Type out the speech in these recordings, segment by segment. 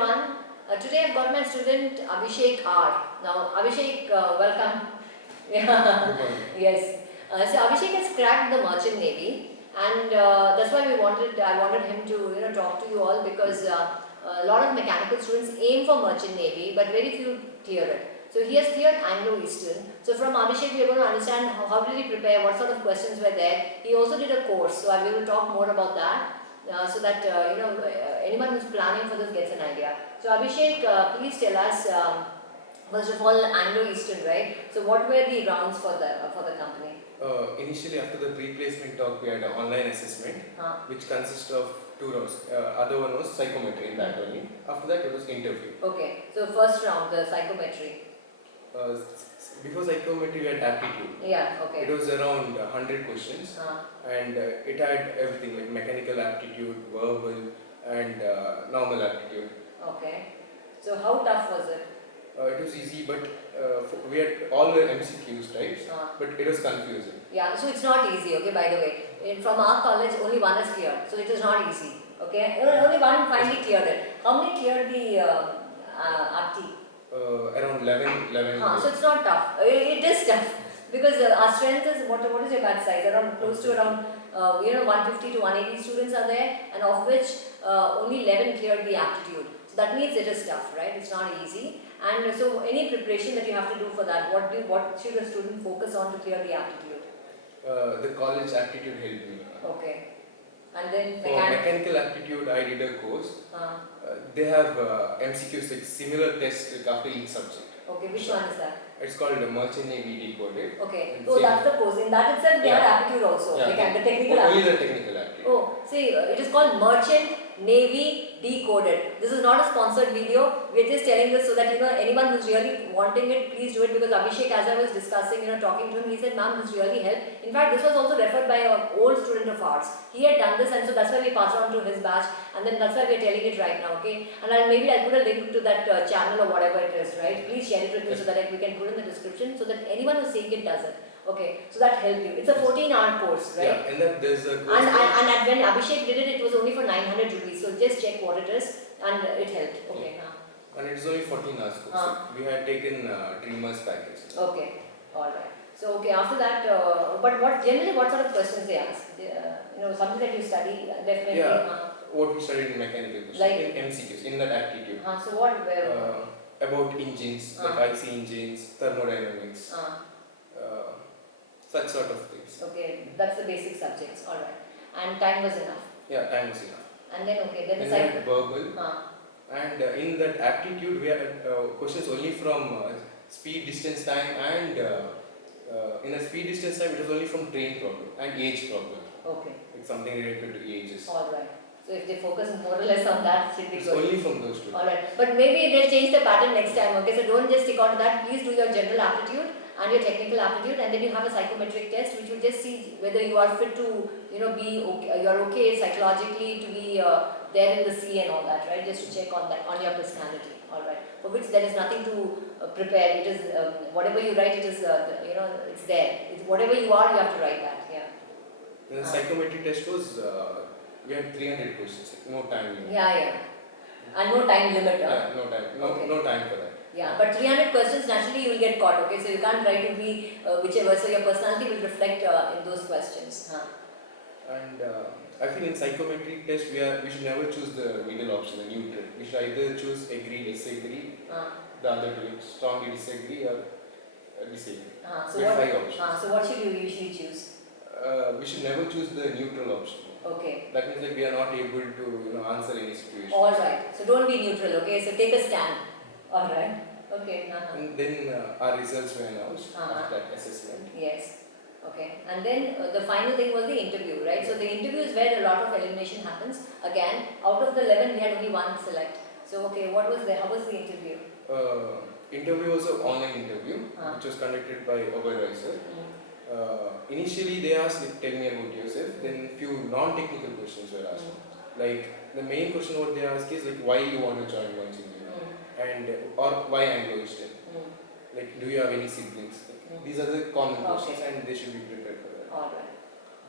everyone. Today I've got my student Abhishek R. Now Abhishek, welcome. Yeah. Yes. So Abhishek has cracked the Merchant Navy, and that's why I wanted him to talk to you all, because a lot of mechanical students aim for Merchant Navy, but very few clear it. So he has cleared Anglo Eastern. So from Abhishek we are going to understand how did he prepare, what sort of questions were there. He also did a course, so I will talk more about that. So that anyone who's planning for this gets an idea. So Abhishek, please tell us, first of all, Anglo Eastern, right? So what were the rounds for the company? Initially, after the pre-placement talk, we had an online assessment, which consists of 2 rounds. Other one was psychometry, that only. After that, it was interview. Okay, so first round, the psychometry. Before psychometry, we had aptitude. Yeah, okay. It was around 100 questions, and it had everything like mechanical aptitude, verbal, and normal aptitude. Okay. So how tough was it? It was easy, but we had all the MCQs types, but it was confusing. Yeah, so it's not easy, okay, by the way. From our college, only one is cleared, so it is not easy, okay? Only one finally cleared it. How many cleared the apti? Around 11. So it's not tough. It is tough, because our strength is, what is your batch size? Close to around 150 to 180 students are there, and of which only 11 cleared the aptitude. So that means it is tough, right? It's not easy. And so any preparation that you have to do for that, what should a student focus on to clear the aptitude? The college aptitude helped me. Okay. And then for mechanical aptitude, I did a course. They have MCQs, like similar tests after each subject. Okay, which one is that? It's called Merchant Navy Decoded. Okay, so that's the course. In that itself, they have aptitude also. Yeah. The technical Only aptitude. the technical aptitude. Oh, see, it is called Merchant Navy Decoded. This is not a sponsored video. We are just telling this so that anyone who's really wanting it, please do it, because Abhishek, as I was discussing, talking to him, he said, "Ma'am, this really helped." In fact, this was also referred by an old student of ours. He had done this, and so that's why we passed on to his batch, and then that's why we are telling it right now, okay? And maybe I'll put a link to that channel or whatever it is, right? Please share it with me so that we can put in the description so that anyone who's seeing it does it. Okay, so that helped you. It's a 14-hour course, right? Yeah, and that there's a course. And when Abhishek did it, it was only for 900 rupees. So just check what it is, and it helped. Okay. Yeah. And it's only 14 hours course. We had taken Dreamers package. Okay, all right. So after that, but what sort of questions they ask? Something that you study definitely. Yeah. What we studied in mechanical questions, like in MCQs, in that aptitude. So what were? About engines, like IC engines, thermodynamics. Such sort of things. Okay, that's the basic subjects. All right. And time was enough. Yeah, time was enough. And then then we had verbal. And in that aptitude, we had questions only from speed, distance, time, and in a speed, distance, time, it was only from train problem and age problem. Okay. It's something related to ages. All right. So if they focus more or less on that, it should be it's good. Only from those two. Alright, but maybe they'll change the pattern next time, okay? So don't just stick on to that. Please do your general aptitude and your technical aptitude, and then you have a psychometric test which will just see whether you are fit to, be okay, you're okay psychologically to be there in the sea and all that, right? Just to check on that, on your personality, alright? For which there is nothing to prepare. It is, whatever you write, it is, it's there. It's whatever you are, you have to write that, yeah. The psychometric test was, we had 300 questions, no time limit. Yeah. And no time limit. Yeah, no time. No time for that. Yeah, but 300 questions, naturally you will get caught, okay? So you can't try to be whichever, so your personality will reflect in those questions. And I feel in psychometric test, we should never choose the middle option, the neutral. We should either choose agree, disagree, the other two, strongly disagree or disagree. So five options. So what should you usually choose? We should never choose the neutral option. Okay. That means that we are not able to answer any situation. Alright, so don't be neutral, okay? So take a stand. Alright, okay. And then our results were announced after that assessment. Yes, okay. And then the final thing was the interview, right? So the interview is where a lot of elimination happens. Again, out of the 11, we had only one select. So, okay, how was the interview? Interview was an online interview, which was conducted by Oberweiser. Initially they asked, tell me about yourself, then few non-technical questions were asked. Like the main question what they ask is like why you want to join Merchant Navy and or why Anglo Eastern. Like do you have any siblings? Like, these are the common questions and they should be prepared for that. Alright.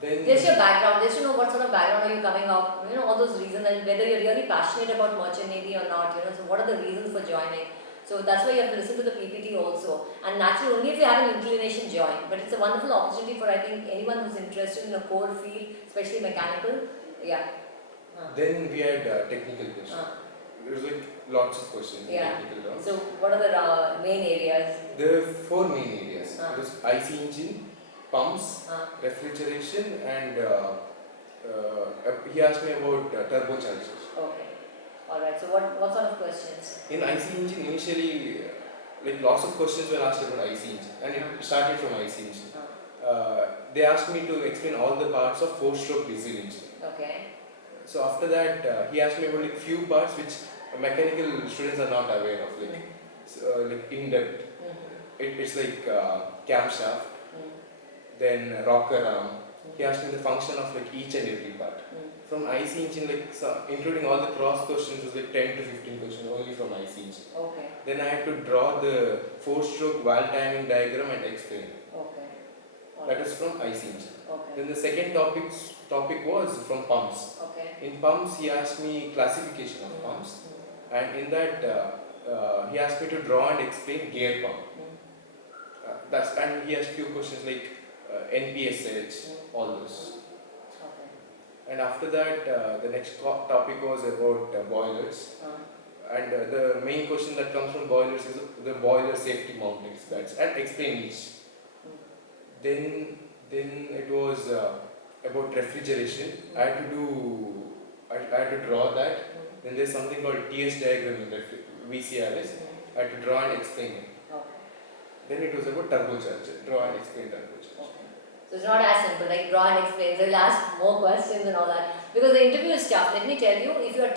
Then Just your background, just to know what sort of background are you coming out, all those reasons, and whether you're really passionate about merchant navy or not, so what are the reasons for joining. So that's why you have to listen to the PPT also. And naturally, only if you have an inclination, join. But it's a wonderful opportunity for, I think, anyone who's interested in a core field, especially mechanical. Yeah. Then we had technical questions. There was like lots of questions in technical rounds. So what are the main areas? There were 4 main areas. It was IC engine, pumps, refrigeration, and he asked me about turbochargers. Okay. Alright, so what sort of questions? In IC engine, initially, like lots of questions were asked about IC engine, and it started from IC engine. They asked me to explain all the parts of 4-stroke diesel engine. Okay. So after that, he asked me about like few parts which mechanical students are not aware of, like in depth. It's like camshaft, then rocker arm. He asked me the function of like each and every part. From IC engine, like including all the cross questions, was like 10 to 15 questions only from IC engine. Okay. Then I had to draw the 4-stroke valve timing diagram and explain. Okay. That is from IC engine. Okay. Then the second topic was from pumps. Okay. In pumps, he asked me classification of pumps, and in that he asked me to draw and explain gear pump. And he asked few questions like NPSH, all those. Okay. And after that, the next topic was about boilers. And the main question that comes from boilers is the boiler safety mountings. And explain each. Then it was about refrigeration. I had to draw that. Then there's something called TS diagram in VCRS. I had to draw and explain it. Okay. Then it was about turbocharger. Draw and explain turbocharger. Okay. So it's not as simple, like draw and explain. They'll ask more questions and all that. Because the interview is tough. Let me tell you, if you are,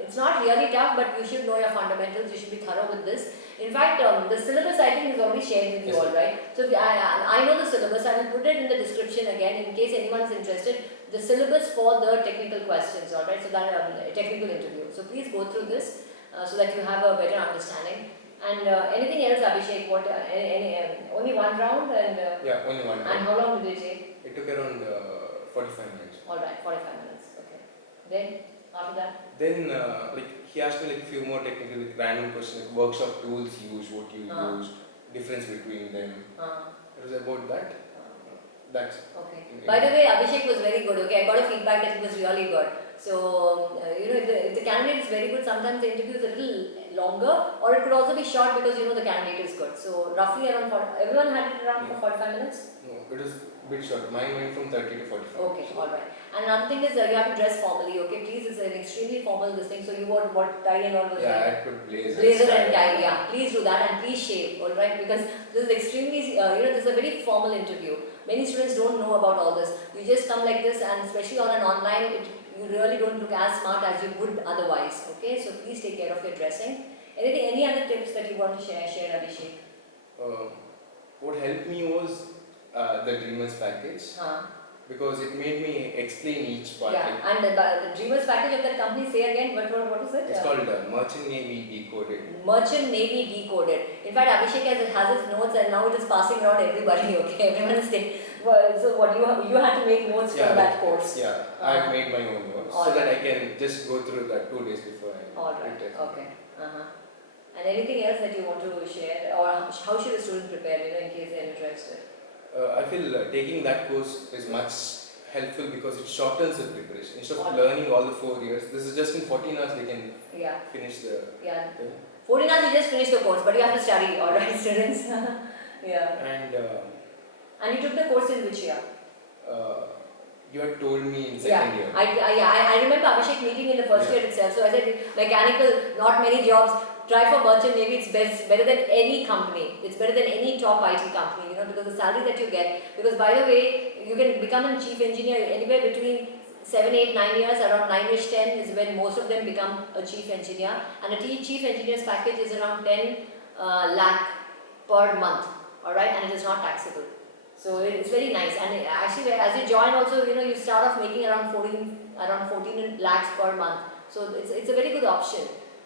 it's not really tough, but you should know your fundamentals. You should be thorough with this. In fact, the syllabus I think is already shared with you all, right? So I know the syllabus. I will put it in the description again in case anyone's interested. The syllabus for the technical questions, all right? So that technical interview. So please go through this so that you have a better understanding. And anything else, Abhishek? What? Only one round and. Yeah, only one round. And how long did it take? It took around 45 minutes. All right, 45 minutes. Okay. Then after that. Then he asked me like few more technical random questions like workshop tools used, what you used, difference between them. It was about that. That's okay. By the way, Abhishek was very good. Okay, I got a feedback that he was really good. So if the candidate is very good, sometimes the interview is a little longer, or it could also be short because the candidate is good. So roughly around everyone had it around for 45 minutes. No, it was a bit short. Mine went from 30 to 45. Okay, all right. And another thing is you have to dress formally. Okay, please, it's an extremely formal this thing. So you want what tie and all those. Yeah, I put blazer and tie. Yeah, please do that and please shave. All right, because this is extremely this is a very formal interview. Many students don't know about all this. You just come like this, and especially on an online, you really don't look as smart as you would otherwise. Okay, so please take care of your dressing. Any other tips that you want to share, Abhishek? What helped me was the Dreamers package. Because it made me explain each part. Yeah, and the Dreamers package of that company, say again, what is it? It's called Merchant Navy Decoded. Merchant Navy Decoded. In fact, Abhishek has his notes and now it is passing around everybody, okay? Everyone is saying, so what you had to make notes from that course? Yeah, I have made my own notes so that I can just go through that 2 days before I Alright, okay. And anything else that you want to share, or how should a student prepare, in case they're interested? I feel taking that course is much helpful because it shortens the preparation. Instead of learning all the 4 years, this is just in 14 hours they can finish the thing. 14 hours you just finish the course, but you have to study, alright students? Yeah. And you took the course in which year? You had told me in second year. I remember Abhishek meeting in the first year itself. So I said, mechanical, not many jobs. Try for merchant, maybe it's better than any company. It's better than any top IT company, because the salary that you get. Because by the way, you can become a chief engineer anywhere between 7, 8, 9 years, around 9ish, 10 is when most of them become a chief engineer. And a chief engineer's package is around 10 lakh per month, alright, and it is not taxable. So it's very nice. And actually, as you join also, you start off making around 14 lakhs per month. So it's a very good option.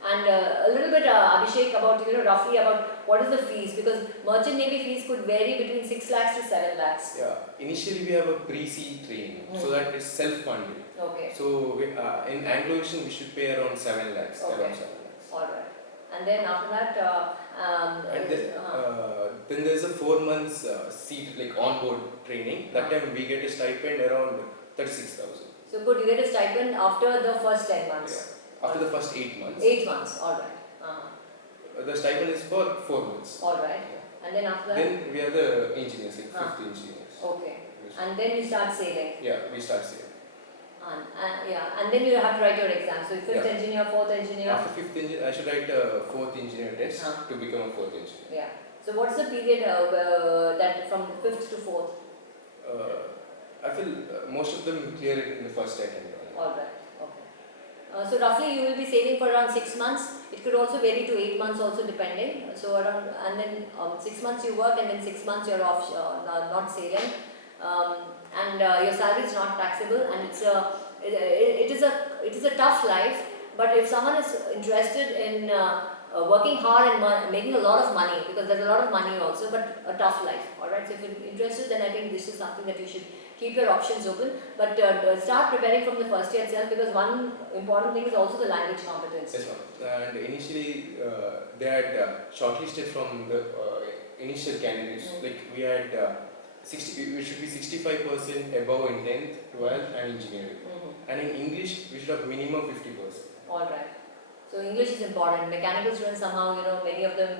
And a little bit, Abhishek, about roughly about what is the fees, because merchant navy fees could vary between 6 lakhs to 7 lakhs. Yeah, initially we have a pre-sea training, so that it's self-funded. Okay. So in Anglo we should pay around 7 lakhs. Okay. Around 7 lakhs. All right. And then after that, And then there's a 4 months seat like on-board training. That time we get a stipend around 36,000. So could you get a stipend after the first 10 months? Yeah. After the first 8 months. 8 months. All right. The stipend is for 4 months. All right. Yeah. And then after that? Then we are the engineers, like fifth engineers. Okay. And then you start sailing. Yeah, we start sailing. And then you have to write your exam. So fifth engineer, fourth engineer. After fifth engineer, I should write a fourth engineer test to become a fourth engineer. Yeah. So what's the period that from fifth to fourth? I feel most of them clear it in the first attempt. All right. Okay. So roughly you will be sailing for around 6 months. It could also vary to 8 months also depending. So around, and then 6 months you work and then 6 months you're off, not sailing. And your salary is not taxable, and it is a tough life. But if someone is interested in working hard and making a lot of money, because there's a lot of money also, but a tough life. All right. So if you're interested, then I think this is something that you should keep your options open. But start preparing from the first year itself, because one important thing is also the language competence. Yes, ma'am. And initially they had shortlisted from the initial candidates. Like we had. We should be 65% above in 10th, 12th and engineering. And in English, we should have minimum 50%. Alright. So English is important. Mechanical students somehow, many of them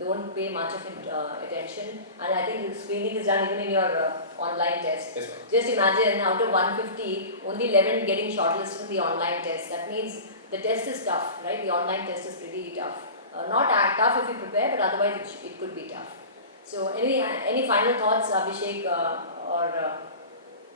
don't pay much of attention. And I think the screening is done even in your online test. Yes, just imagine out of 150, only 11 getting shortlisted in the online test. That means the test is tough, right? The online test is pretty tough. Not tough if you prepare, but otherwise it could be tough. So any final thoughts, Abhishek, or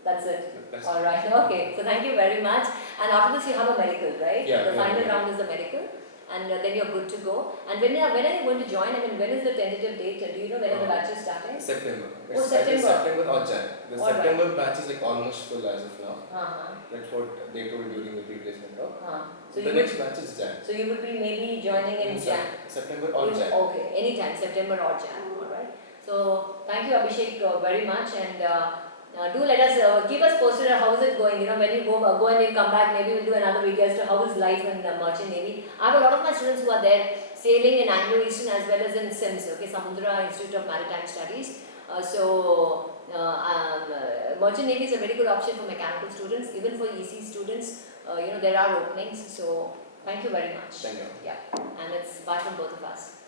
that's it? That's all right. Okay. So thank you very much. And after this, you have a medical, right? Yeah. The final round is the medical, and then you're good to go. And when are you going to join? I mean, when is the tentative date? Do you know when are the batches starting? September. September. September or Jan. The all September batch is like almost full as of now. That's what they told during the pre-placement talk. So the next batch is Jan. So you will be maybe joining in Jan. September or Jan. Okay. Anytime, September or Jan. So thank you, Abhishek, very much, and do let us keep us posted on how is it going. When you go and you come back, maybe we'll do another video as to how is life in Merchant Navy. I have a lot of my students who are there sailing in Anglo Eastern as well as in SIMS, Samudra Institute of Maritime Studies. Merchant Navy is a very good option for mechanical students, even for EC students. There are openings. So thank you very much. Thank you. Yeah, and it's bye from both of us.